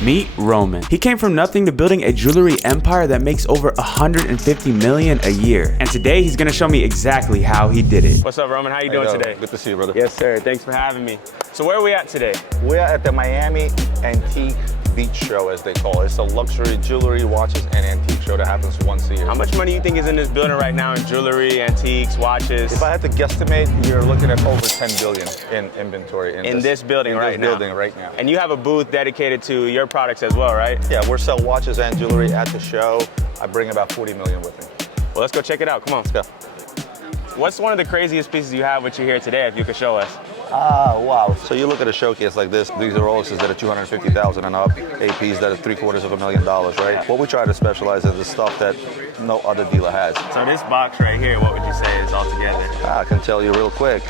Meet Roman. He came from nothing to building a jewelry empire that makes over 150 million a year. And today he's gonna show me exactly how he did it. What's up, Roman? How you doing today? Good to see you, brother. Yes, sir. Thanks for having me. So where are we at today? We're at the Miami Antique Beach Show, as they call it. It's a luxury jewelry, watches, and antique show that happens once a year. How much money do you think is in this building right now in jewelry, antiques, watches? If I had to guesstimate, you're looking at over 10 billion in inventory in this building right now. And you have a booth dedicated to your products as well, right? Yeah, we're selling watches and jewelry at the show. I bring about 40 million with me. Well, let's go check it out. Come on. Let's go. What's one of the craziest pieces you have with you here today, if you could show us? Wow. So you look at a showcase like this, these are RoleXes that are 250,000 and up, APs that are $750,000, right? What we try to specialize is the stuff that no other dealer has. So this box right here, what would you say is all together? I can tell you real quick.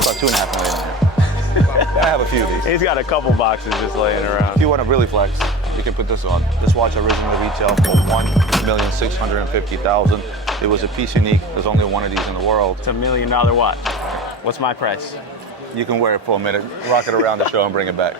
About 2.5 million in here. I have a few of these. He's got a couple boxes just laying around. If you want to really flex, you can put this on. This watch originally retailed for $1,650,000. It was a piece unique. There's only one of these in the world. It's $1 million watch. What's my price? You can wear it for a minute, rock it around the show, and bring it back.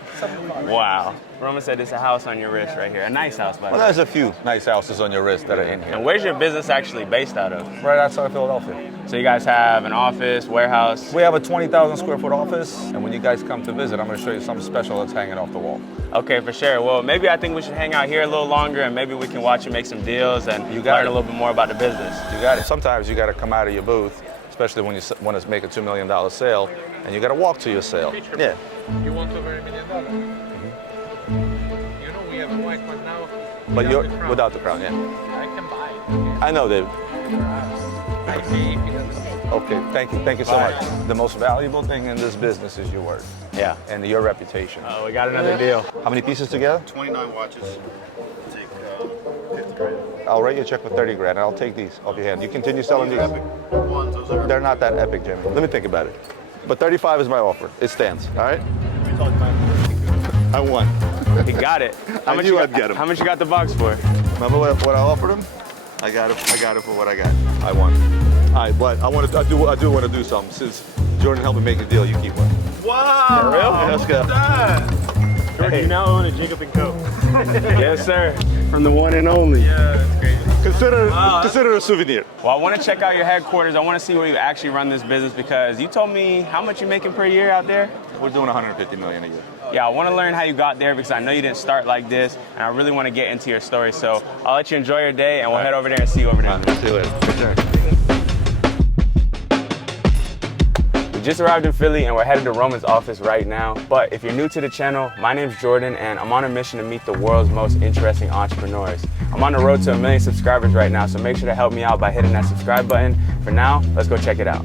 Wow. Roman said there's a house on your wrist right here. A nice house, by the way. Well, there's a few nice houses on your wrist that are in here. And where's your business actually based out of? Right outside of Philadelphia. So you guys have an office, warehouse? We have a 20,000 square foot office, and when you guys come to visit, I'm going to show you something special that's hanging off the wall. Okay, for sure. Well, maybe I think we should hang out here a little longer, and maybe we can watch you make some deals and learn a little bit more about the business. You got it. Sometimes you got to come out of your booth, especially when you want to make a $2 million sale, and you got to walk to your sale. Yeah. You want over $1 million? You know we have a white one now. But you're without the crown, yeah. I can buy it. I know, David. I see if he doesn't. Okay, thank you so much. The most valuable thing in this business is your word. Yeah. And your reputation. Oh, we got another deal. How many pieces together? 29 watches. Take 50 grand. I'll write you a check for 30 grand, and I'll take these off your hand. You continue selling these? They're not that epic, Jimmy. Let me think about it. But 35 is my offer. It stands, all right? I won. He got it. I knew I'd get him. How much you got the box for? Remember what I offered him? I got it for what I got. I won. All right, but I do want to do something. Since Jordan helped me make a deal, you keep one. Wow! For real? Yeah, let's go. Jordan, you now own a Jacob & Co. Yes, sir. From the one and only. Yeah, that's crazy. Consider a souvenir. Well, I want to check out your headquarters. I want to see where you actually run this business, because you told me how much you're making per year out there? We're doing 150 million a year. Yeah, I want to learn how you got there, because I know you didn't start like this, and I really want to get into your story. So I'll let you enjoy your day, and we'll head over there and see you over there. See you later. Return. We just arrived in Philly, and we're headed to Roman's office right now. But if you're new to the channel, my name's Jordan, and I'm on a mission to meet the world's most interesting entrepreneurs. I'm on the road to 1 million subscribers right now, so make sure to help me out by hitting that subscribe button. For now, let's go check it out.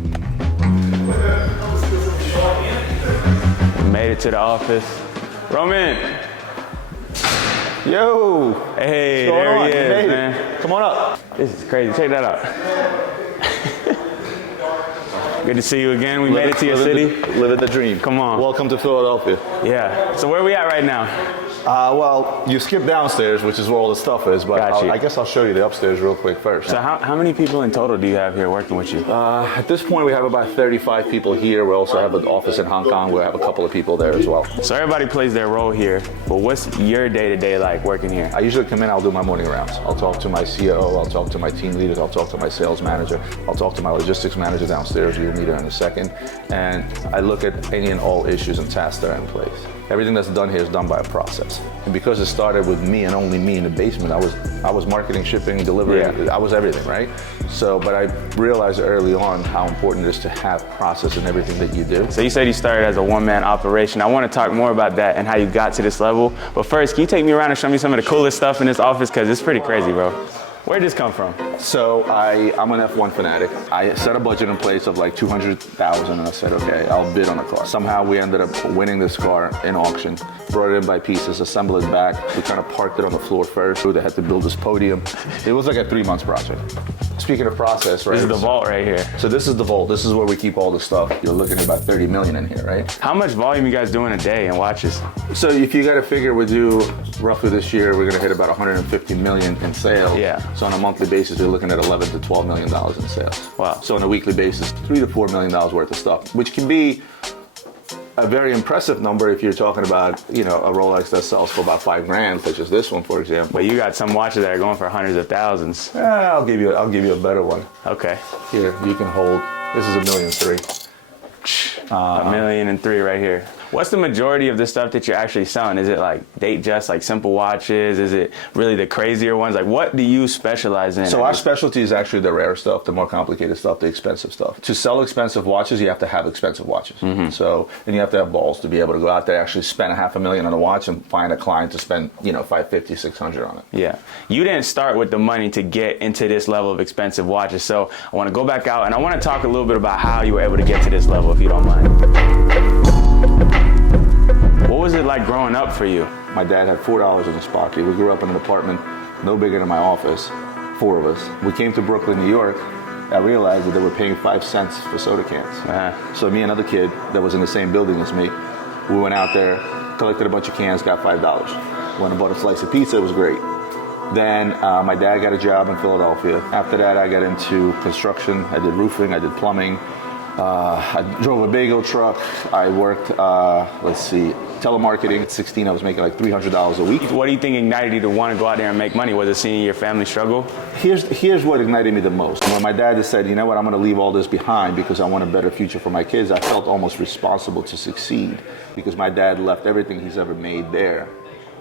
We made it to the office. Roman! Yo! Hey, What's going there on? he You is, made it. man. Come on up. This is crazy. Check that out. Good to see you again. We made it to your city. Living the dream. Come on. Welcome to Philadelphia. Yeah. So where are we at right now? Well, you skip downstairs, which is where all the stuff is, but I guess I'll show you the upstairs real quick first. So how many people in total do you have here working with you? At this point, we have about 35 people here. We also have an office in Hong Kong. We have a couple of people there as well. So everybody plays their role here, but what's your day-to-day like working here? I usually come in, I'll do my morning rounds. I'll talk to my COO, I'll talk to my team leaders, I'll talk to my sales manager, I'll talk to my logistics manager downstairs. You'll meet her in a second. And I look at any and all issues and tasks that are in place. Everything that's done here is done by a process. And because it started with me and only me in the basement, I was marketing, shipping, delivery, I was everything, right? So, but I realized early on how important it is to have process in everything that you do. So you said you started as a one-man operation. I want to talk more about that and how you got to this level. But first, can you take me around and show me some of the coolest stuff in this office? Because it's pretty crazy, bro. Where'd this come from? So I'm an F1 fanatic. I set a budget in place of like 200,000 and I said, okay, I'll bid on a car. Somehow we ended up winning this car in auction, brought it in by pieces, assembled it back. We kind of parked it on the floor first. They had to build this podium. It was like a 3-month project. Speaking of process, right? This is the vault right here. So this is the vault. This is where we keep all the stuff. You're looking at about 30 million in here, right? How much volume you guys do in a day in watches? So if you got to figure, we do roughly this year, we're going to hit about 150 million in sales. Yeah. So on a monthly basis, you're looking at 11 to 12 million dollars in sales. Wow. So on a weekly basis, $3 to $4 million worth of stuff, which can be a very impressive number if you're talking about, you know, a Rolex that sells for about $5,000, such as this one, for example. But you got some watches that are going for hundreds of thousands. I'll give you a better one. Okay. Here, you can hold. This is $1,300,000. $1,003,000 right here. What's the majority of the stuff that you're actually selling? Is it like date just, like simple watches? Is it really the crazier ones? Like, what do you specialize in? So our specialty is actually the rare stuff, the more complicated stuff, the expensive stuff. To sell expensive watches, you have to have expensive watches. So, and you have to have balls to be able to go out there, actually spend $500,000 on a watch and find a client to spend, you know, $550, $600 on it. Yeah. You didn't start with the money to get into this level of expensive watches. So I want to go back out and I want to talk a little bit about how you were able to get to this level, if you don't mind. What was it like growing up for you? My dad had $4 in his pocket. We grew up in an apartment no bigger than my office, 4 of us. We came to Brooklyn, New York. I realized that they were paying 5 cents for soda cans. So me and another kid that was in the same building as me, we went out there, collected a bunch of cans, got $5. Went and bought a slice of pizza, it was great. Then my dad got a job in Philadelphia. After that, I got into construction. I did roofing, I did plumbing. I drove a bagel truck. I worked, telemarketing. At 16, I was making like $300 a week. What do you think ignited you to want to go out there and make money? Was it seeing your family struggle? Here's what ignited me the most. When my dad just said, you know what, I'm going to leave all this behind because I want a better future for my kids, I felt almost responsible to succeed because my dad left everything he's ever made there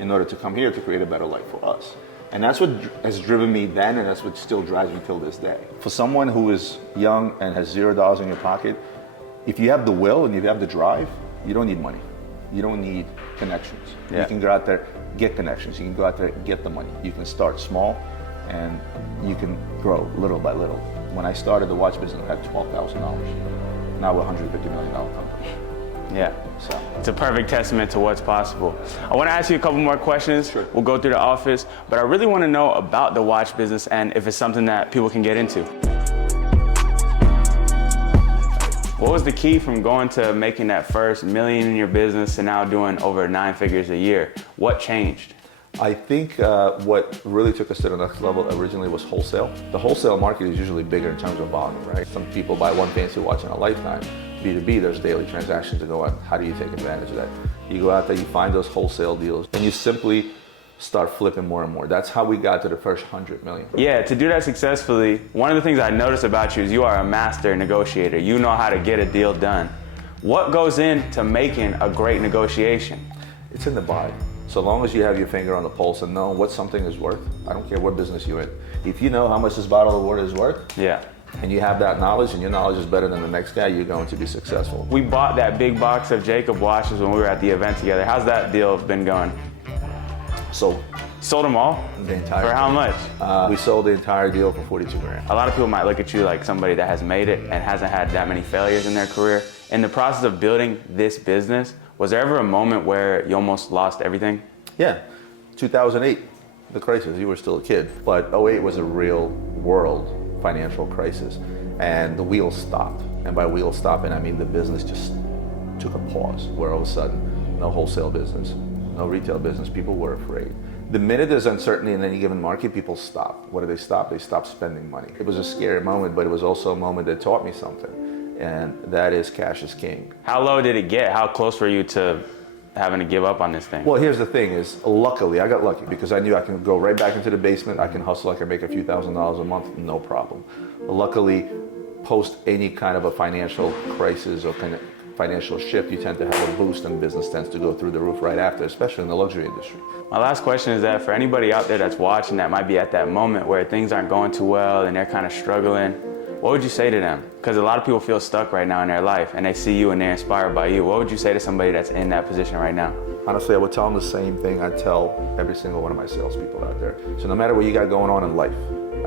in order to come here to create a better life for us. And that's what has driven me then, and that's what still drives me till this day. For someone who is young and has $0 in your pocket, if you have the will and you have the drive, you don't need money. You don't need connections. Yeah. You can go out there, get connections. You can go out there, get the money. You can start small, and you can grow little by little. When I started the watch business, I had $12,000. Now we're a $150 million company. Yeah. So it's a perfect testament to what's possible. I want to ask you a couple more questions. Sure. We'll go through the office, but I really want to know about the watch business and if it's something that people can get into. What was the key from going to making that first $1 million in your business to now doing over 9 figures a year? What changed? I think what really took us to the next level originally was wholesale. The wholesale market is usually bigger in terms of volume, right? Some people buy one fancy watch in a lifetime. B2B, there's daily transactions to go on. How do you take advantage of that? You go out there, you find those wholesale deals, and you simply start flipping more and more. That's how we got to the first 100 million. Yeah, to do that successfully, one of the things I noticed about you is you are a master negotiator. You know how to get a deal done. What goes into making a great negotiation? It's in the buy. So long as you have your finger on the pulse and know what something is worth, I don't care what business you're in. If you know how much this bottle of water is worth, yeah, and you have that knowledge and your knowledge is better than the next guy, you're going to be successful. We bought that big box of Jacob watches when we were at the event together. How's that deal been going? Sold them all? The entire For how much? We sold the entire deal for 42 grand. A lot of people might look at you like somebody that has made it and hasn't had that many failures in their career. In the process of building this business, was there ever a moment where you almost lost everything? Yeah, 2008, the crisis, you were still a kid. But 08 was a real world financial crisis, and the wheels stopped. And by wheels stopping, I mean the business just took a pause, where all of a sudden, no wholesale business, no retail business, people were afraid. The minute there's uncertainty in any given market, people stop. What do they stop? They stop spending money. It was a scary moment, but it was also a moment that taught me something, and that is cash is king. How low did it get? How close were you to having to give up on this thing? Well, here's the thing is, luckily, I got lucky because I knew I can go right back into the basement, I can hustle, I can make a few $1,000s a month, no problem. Luckily, post any kind of a financial crisis or kind of financial shift, you tend to have a boost and business tends to go through the roof right after, especially in the luxury industry. My last question is that for anybody out there that's watching that might be at that moment where things aren't going too well and they're kind of struggling, what would you say to them? Because a lot of people feel stuck right now in their life and they see you and they're inspired by you. What would you say to somebody that's in that position right now? Honestly, I would tell them the same thing I tell every single one of my salespeople out there. So no matter what you got going on in life,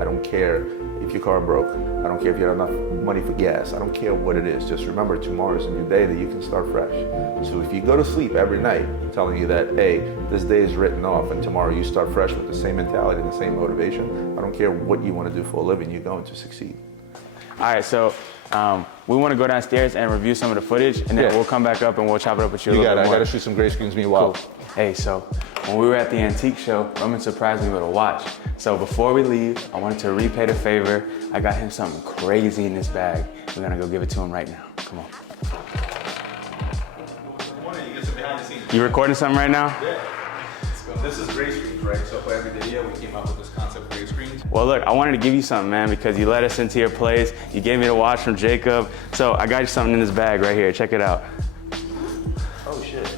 I don't care if your car broke. I don't care if you have enough money for gas. I don't care what it is. Just remember tomorrow is a new day that you can start fresh. So if you go to sleep every night telling you that, hey, this day is written off and tomorrow you start fresh with the same mentality and the same motivation, I don't care what you want to do for a living, you're going to succeed. All right, so we want to go downstairs and review some of the footage, and then we'll come back up and we'll chop it up with you a little bit more. I got to shoot some gray screens meanwhile. Cool. Hey, so when we were at the antique show, Roman surprised me with a watch. So before we leave, I wanted to repay the favor. I got him something crazy in this bag. We're gonna go give it to him right now. Come on. You recording something right now? Yeah. This is gray screens, right? So for every video, we came up with this concept of gray screens. Well, look, I wanted to give you something, man, because you let us into your place. You gave me the watch from Jacob. So I got you something in this bag right here. Check it out. Oh, shit.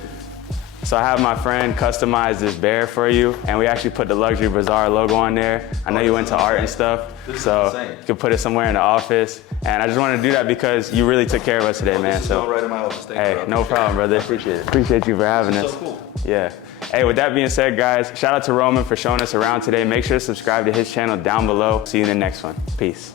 So I have my friend customize this bear for you, and we actually put the Luxury Bazaar logo on there. I know you into art and stuff, so you can put it somewhere in the office. And I just wanted to do that because you really took care of us today, man. This is all right in my office. Thank you, Hey, no problem, brother. Appreciate it. Appreciate you for having us. So cool. Yeah. Hey, with that being said, guys, shout out to Roman for showing us around today. Make sure to subscribe to his channel down below. See you in the next one. Peace.